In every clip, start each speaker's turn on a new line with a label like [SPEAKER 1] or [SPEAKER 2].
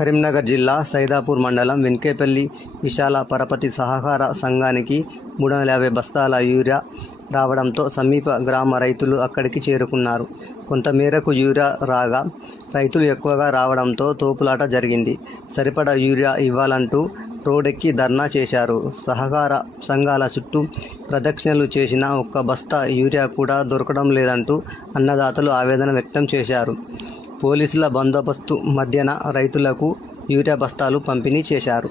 [SPEAKER 1] కరీంనగర్ జిల్లా సైదాపూర్ మండలం వెంకేపల్లి విశాల పరపతి సహకార సంఘానికి మూడు వందల యాభై బస్తాల యూరియా రావడంతో సమీప గ్రామ రైతులు అక్కడికి చేరుకున్నారు. కొంతమేరకు యూరియా రాగా రైతులు ఎక్కువగా రావడంతో తోపులాట జరిగింది. సరిపడా యూరియా ఇవ్వాలంటూ రోడ్డెక్కి ధర్నా చేశారు. సహకార సంఘాల చుట్టూ ప్రదక్షిణలు చేసిన ఒక్క బస్తా యూరియా కూడా దొరకడం లేదంటూ అన్నదాతలు ఆవేదన వ్యక్తం చేశారు. పోలీసుల బందోబస్తు మధ్యన రైతులకు యూరియా బస్తాలు పంపిణీ చేశారు.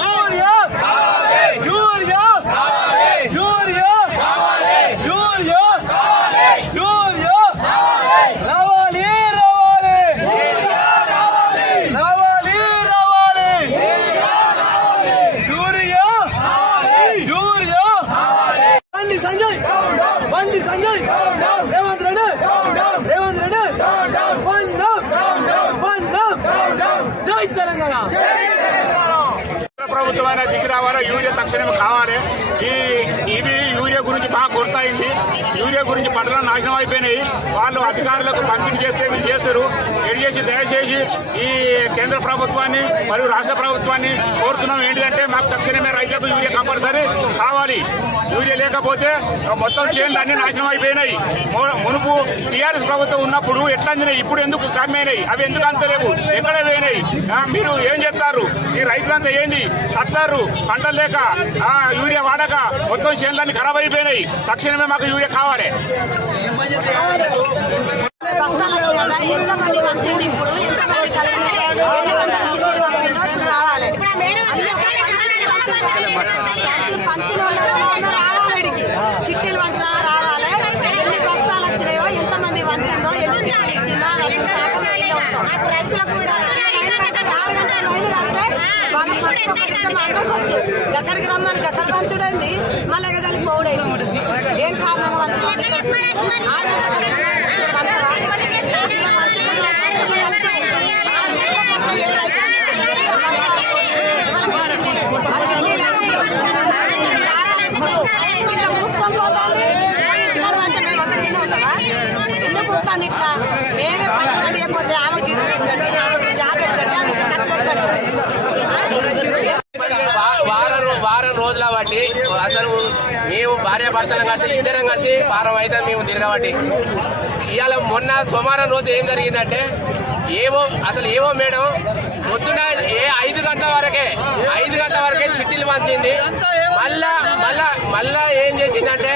[SPEAKER 2] Urea urea urea urea urea రావాలి రావాలి రావాలి రావాలి urea urea Bandi Sanjay Bandi Sanjay Revanth Reddy Revanth Reddy one one జై తెలంగాణ
[SPEAKER 3] ఏమైనా దిగి రావాలో యూరియా తక్షణమే కావాలి. ఈ ఇది యూరియా గురించి బాగా కొరతయింది యూరియా గురించి పంటలు నాశనం అయిపోయినాయి. వాళ్ళు అధికారులకు పంపిణీ చేస్తే వీళ్ళు చేస్తారు. ఎడిచేసి దయచేసి ఈ కేంద్ర ప్రభుత్వాన్ని మరియు రాష్ట్ర ప్రభుత్వాన్ని కోరుతున్నాం. ఏంటంటే మాకు తక్షణమే రైతులకు యూరియా కంపల్సరీ కావాలి. యూరియా లేకపోతే మొత్తం చేనులు అన్ని నాశనం అయిపోయినాయి. ము- మునుపు టీఆర్ఎస్ ప్రభుత్వం ఉన్నప్పుడు ఎట్లా అందినాయి ఇప్పుడు ఎందుకు కమ్మైనాయి అవి ఎందుకు అంతలేవు ఎక్కడ పోయినాయి? మీరు ఏం చెప్తారు? ఈ రైతులంతా ఏంది? సత్తారు పంటలు లేక ఆ, యూరియా వాడక మొత్తం చేనులన్నీ ఖరాబ్ అయిపోయినాయి. తక్షణమే మాకు యూరియా కావాలి.
[SPEAKER 4] ఎంతమంది వచ్చింది ఇప్పుడు. ఎంతమంది కలిసి ఎన్ని వందల చిట్టీలు పంపిందో ఇప్పుడు రావాలి. చిట్టీలు వంచన రావాలి ఎన్ని బస్తాలు వచ్చినాయో ఎంతమంది వంచిందో ఎన్ని చిట్టీలు ఇచ్చిందో రైతులకు కూడా అందరికి ఎక్కడికి రమ్మని ఎక్కడ పంచుడైంది మళ్ళీ ఎగదానికి పోవుడైంది ఏం కారణంగా వంచడం ఎందుకు ఇట్లా మేమే పంటలు పండియకపోతే ఆమె జీతం పెట్టండి ఆమె జాబ్ పెట్టండి ఆమె ఖర్చు పెట్టండి
[SPEAKER 5] వారం రోజుల బట్టి అసలు మేము భార్య భర్తలు కలిసి ఇద్దరం కలిసి వారం అయితే మేము తిరగబట్టి. ఇవాళ మొన్న సోమవారం రోజు ఏం జరిగిందంటే ఏవో అసలు ఏవో మేడం పొద్దున ఏ ఐదు గంటల వరకే ఐదు గంటల వరకే చిట్టీలు పంచింది. మళ్ళా మళ్ళా మళ్ళా ఏం చేసిందంటే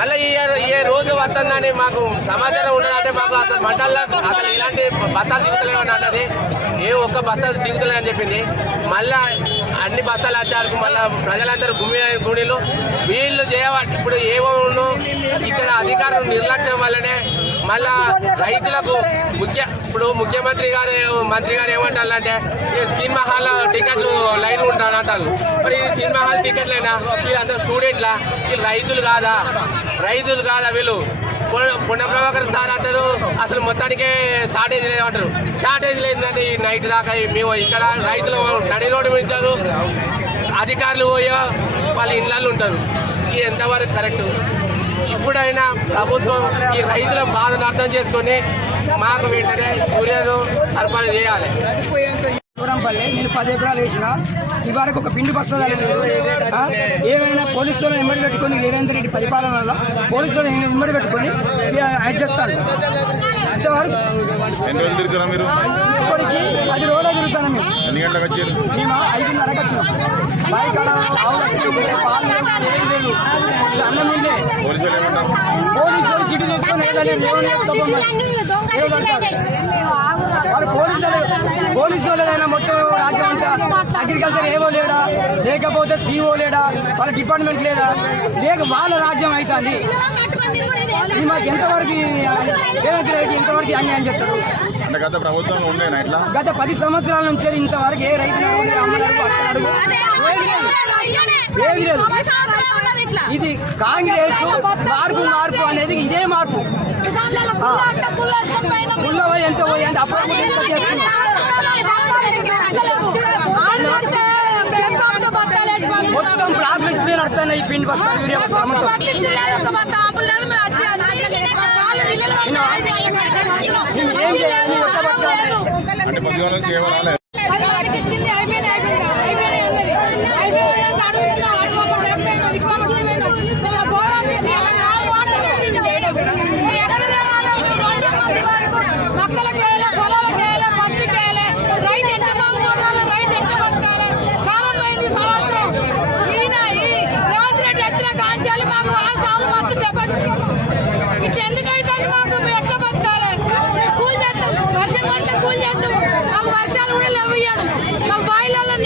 [SPEAKER 5] మళ్ళీ ఈ ఏ రోజు వస్తుందని మాకు సమాచారం ఉండదంటే మాకు అసలు మండల్లో అసలు ఇలాంటి బత్తాలు దిగుతలేవు అని అన్నది. ఏ ఒక్క బత్త దిగుతలే అని చెప్పింది. మళ్ళా అన్ని బస్తాలు వచ్చారు మళ్ళా ప్రజలందరూ గుమ్మి గుడిలు. వీళ్ళు చేయబట్టి ఇప్పుడు ఏమో ఇక్కడ అధికారులు నిర్లక్ష్యం వల్లనే మళ్ళా రైతులకు ముఖ్య ఇప్పుడు ముఖ్యమంత్రి గారు మంత్రి గారు ఏమంటారంటే అంటే సినిమా హాల్ టికెట్లు లైన్ ఉంటాను అంటారు. మరి ఈ సినిమా హాల్ టికెట్లైనా వీళ్ళందరూ స్టూడెంట్లా వీళ్ళు రైతులు కాదా? రైతులు కాదా వీళ్ళు? పుణ్య ప్రభాకర్ సార్ అంటారు అసలు మొత్తానికే షార్టేజ్ లేదంటారు షార్టేజ్ లేదండి ఈ నైట్ దాకా మేము ఇక్కడ రైతులు నడి రోడ్డు ఉంటారు. అధికారులు పోయా వాళ్ళ ఇళ్ళల్లో ఉంటారు. ఇది ఎంతవరకు కరెక్ట్? ఇప్పుడైనా ప్రభుత్వం ఈ రైతుల బాధను అర్థం చేసుకొని మాకు వెంటనే యూరియాను సరఫరా చేయాలి.
[SPEAKER 6] దూరంపల్లి నేను పది ఎకరాలు వేసిన. ఇవాళకి ఒక పిండి బస్తా ఏమైనా పోలీసులను వెంబడి పెట్టుకొని రేవేంద్ర రెడ్డి పరిపాలన వల్ల పోలీసులను వెంబడి పెట్టుకొని అది చెప్తాను
[SPEAKER 7] మీరు?
[SPEAKER 6] ఇప్పటికి పది రోజులు తిరుగుతాను మేము ఐదున్నరకు వచ్చినాం. బైక్
[SPEAKER 7] పోలీసులు
[SPEAKER 6] సిటీ తీసుకొని పోలీసులు పోలీసులు మొత్తం రాజ్యం అంతా అగ్రికల్చర్ ఏవో లేడా లేకపోతే సీఓ లేడా వాళ్ళ డిపార్ట్మెంట్ లేదా లేక వాళ్ళ రాజ్యం అవుతుంది ఇది మాకు ఎంతవరకు రేవంత్ రెడ్డి ఎంతవరకు అన్యాయం చెప్తారు
[SPEAKER 7] అంటే గత ప్రభుత్వం
[SPEAKER 6] గత పది సంవత్సరాల నుంచి ఇంతవరకు ఏ రైతు ఏది లేదు ఇది కాంగ్రెస్ మార్పు మార్పు అనేది ఇదే మార్పు గుళ్ళ పోయి ఎంత పోయి అంటే. మొత్తం ఈ పిండి ఏం చేయాలి
[SPEAKER 4] మాకు బాయిలలో